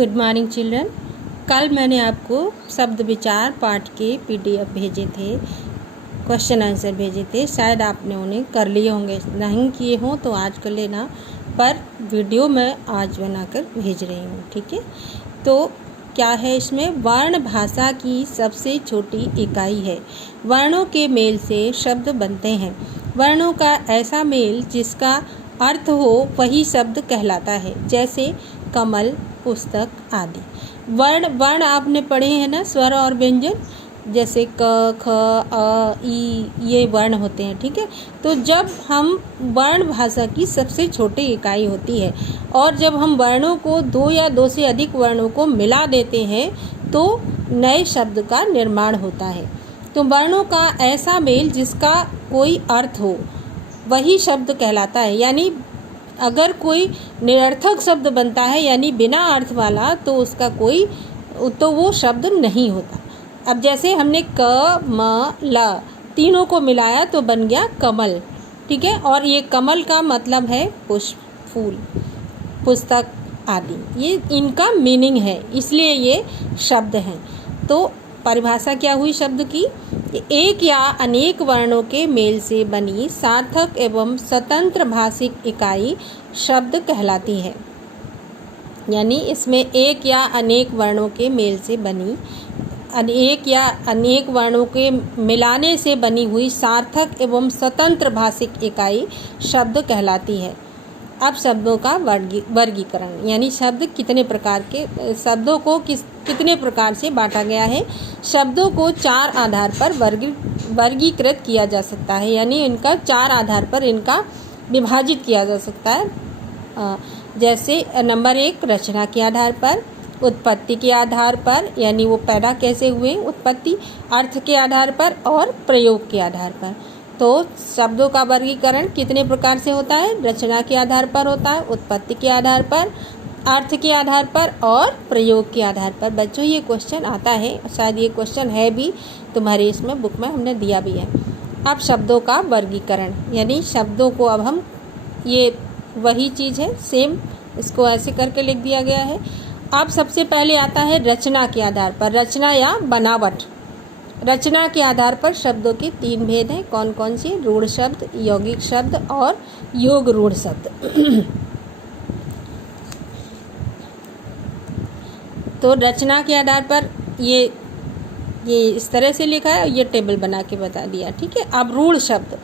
Good morning children. कल मैंने आपको शब्द विचार पाठ के पीडीएफ भेजे थे, क्वेश्चन आंसर भेजे थे। शायद आपने उन्हें कर लिए होंगे, नहीं किए हों तो आज कर लेना, पर वीडियो मैं आज बनाकर भेज रही हूँ। ठीक है, तो क्या है इसमें? वर्ण भाषा की सबसे छोटी इकाई है। वर्णों के मेल से शब्द बनते हैं। वर्णों का ऐसा मेल जिसका अर्थ हो वही शब्द कहलाता है, जैसे कमल, पुस्तक आदि। वर्ण वर्ण आपने पढ़े हैं ना, स्वर और व्यंजन, जैसे क, ख, अ, ई, ये वर्ण होते हैं। ठीक है, तो जब हम वर्ण भाषा की सबसे छोटी इकाई होती है और जब हम वर्णों को दो या दो से अधिक वर्णों को मिला देते हैं तो नए शब्द का निर्माण होता है। तो वर्णों का ऐसा मेल जिसका कोई अर्थ हो वही शब्द कहलाता है। यानी अगर कोई निरर्थक शब्द बनता है यानी बिना अर्थ वाला, तो उसका कोई तो वो शब्द नहीं होता। अब जैसे हमने क, म, ल तीनों को मिलाया तो बन गया कमल। ठीक है, और ये कमल का मतलब है पुष्प, फूल, पुस्तक आदि, ये इनका मीनिंग है, इसलिए ये शब्द हैं। तो परिभाषा क्या हुई शब्द की? एक या अनेक वर्णों के मेल से बनी सार्थक एवं स्वतंत्र भाषिक इकाई शब्द कहलाती है। यानी इसमें एक या अनेक वर्णों के मेल से बनी, एक या अनेक वर्णों के मिलाने से बनी हुई सार्थक एवं स्वतंत्र भाषिक इकाई शब्द कहलाती है। अब शब्दों का वर्गीकरण, यानी शब्द कितने प्रकार के, शब्दों को कितने प्रकार से बांटा गया है। शब्दों को चार आधार पर वर्गीकृत किया जा सकता है, यानी इनका चार आधार पर इनका विभाजित किया जा सकता है। जैसे नंबर 1 रचना के आधार पर, उत्पत्ति के आधार पर, यानी वो पैदा कैसे हुए, उत्पत्ति, अर्थ के आधार पर और प्रयोग के आधार पर। तो शब्दों का वर्गीकरण कितने प्रकार से होता है? रचना के आधार पर होता है, उत्पत्ति के आधार पर, अर्थ के आधार पर और प्रयोग के आधार पर। बच्चों ये क्वेश्चन आता है, शायद ये क्वेश्चन है भी तुम्हारे इसमें बुक में, हमने दिया भी है। अब शब्दों का वर्गीकरण, यानी शब्दों को अब हम, ये वही चीज़ है, सेम, इसको ऐसे करके लिख दिया गया है। अब सबसे पहले आता है रचना के आधार पर, रचना या बनावट। रचना के आधार पर शब्दों के 3 भेद हैं। कौन कौन से? रूढ़ शब्द, यौगिक शब्द और योग रूढ़ शब्द। तो रचना के आधार पर ये इस तरह से लिखा है, ये टेबल बना के बता दिया। ठीक है, अब रूढ़ शब्द,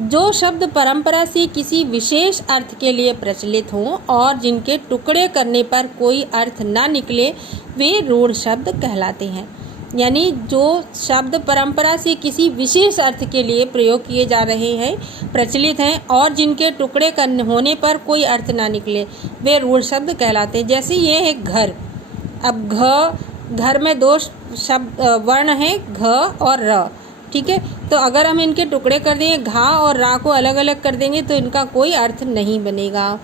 जो शब्द परंपरा से किसी विशेष अर्थ के लिए प्रचलित हों और जिनके टुकड़े करने पर कोई अर्थ ना निकले, वे रूढ़ शब्द कहलाते हैं। यानी जो शब्द परंपरा से किसी विशेष अर्थ के लिए प्रयोग किए जा रहे हैं, प्रचलित हैं, और जिनके टुकड़े करने होने पर कोई अर्थ ना निकले, वे रूढ़ शब्द कहलाते हैं। जैसे ये है घर। अब घर में 2 शब्द वर्ण हैं, घ और र। ठीक है, तो अगर हम इनके टुकड़े कर देंगे, घा और रा को अलग अलग कर देंगे तो इनका कोई अर्थ नहीं बनेगा।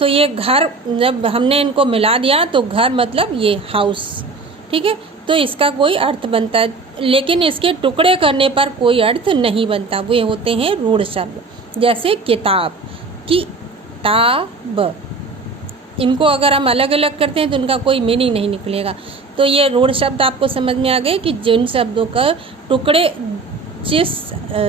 तो ये घर, जब हमने इनको मिला दिया तो घर मतलब ये हाउस। ठीक है, तो इसका कोई अर्थ बनता है, लेकिन इसके टुकड़े करने पर कोई अर्थ नहीं बनता, वे होते हैं रूढ़ शब्द। जैसे किताब, किताब, इनको अगर हम अलग अलग करते हैं तो इनका कोई मीनिंग नहीं निकलेगा। तो ये रूढ़ शब्द आपको समझ में आ गए कि जिन शब्दों का टुकड़े, जिस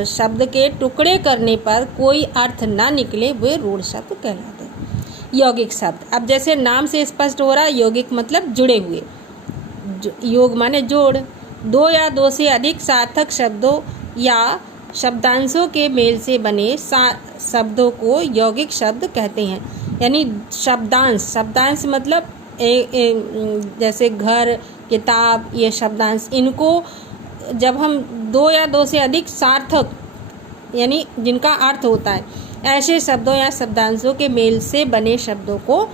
शब्द के टुकड़े करने पर कोई अर्थ ना निकले, वे रूढ़ शब्द कहलाते हैं। यौगिक शब्द, अब जैसे नाम से स्पष्ट हो रहा है, यौगिक मतलब जुड़े हुए, योग माने जोड़। 2 या 2 से अधिक सार्थक शब्दों या शब्दांशों के मेल से बने शब्दों को यौगिक शब्द कहते हैं। यानी शब्दांश मतलब जैसे घर, किताब, ये शब्दांश, इनको जब हम 2 या 2 से अधिक सार्थक, यानी जिनका अर्थ होता है, ऐसे शब्दों या शब्दांशों के मेल से बने शब्दों को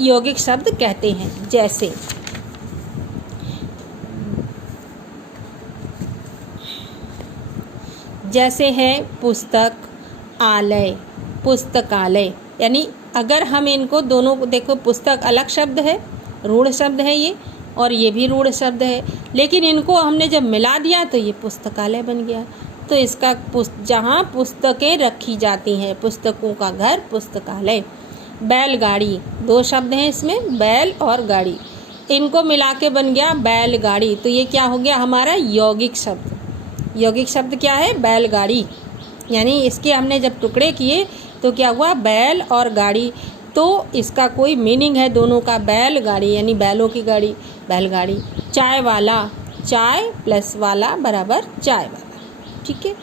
यौगिक शब्द कहते हैं। जैसे है पुस्तक, आलय, पुस्तकालय। यानी अगर हम इनको दोनों को देखो, पुस्तक अलग शब्द है, रूढ़ शब्द है ये, और ये भी रूढ़ शब्द है, लेकिन इनको हमने जब मिला दिया तो ये पुस्तकालय बन गया। तो इसका जहाँ पुस्तकें रखी जाती हैं, पुस्तकों का घर पुस्तकालय। बैलगाड़ी, 2 शब्द हैं इसमें, बैल और गाड़ी। इनको मिला के बन गया बैलगाड़ी। तो ये क्या हो गया हमारा यौगिक शब्द। यौगिक शब्द क्या है? बैलगाड़ी। यानी इसके हमने जब टुकड़े किए तो क्या हुआ? बैल और गाड़ी। तो इसका कोई मीनिंग है दोनों का। बैलगाड़ी यानी बैलों की गाड़ी, बैलगाड़ी। चाय वाला, चाय प्लस वाला बराबर चाय वाला। ठीक है।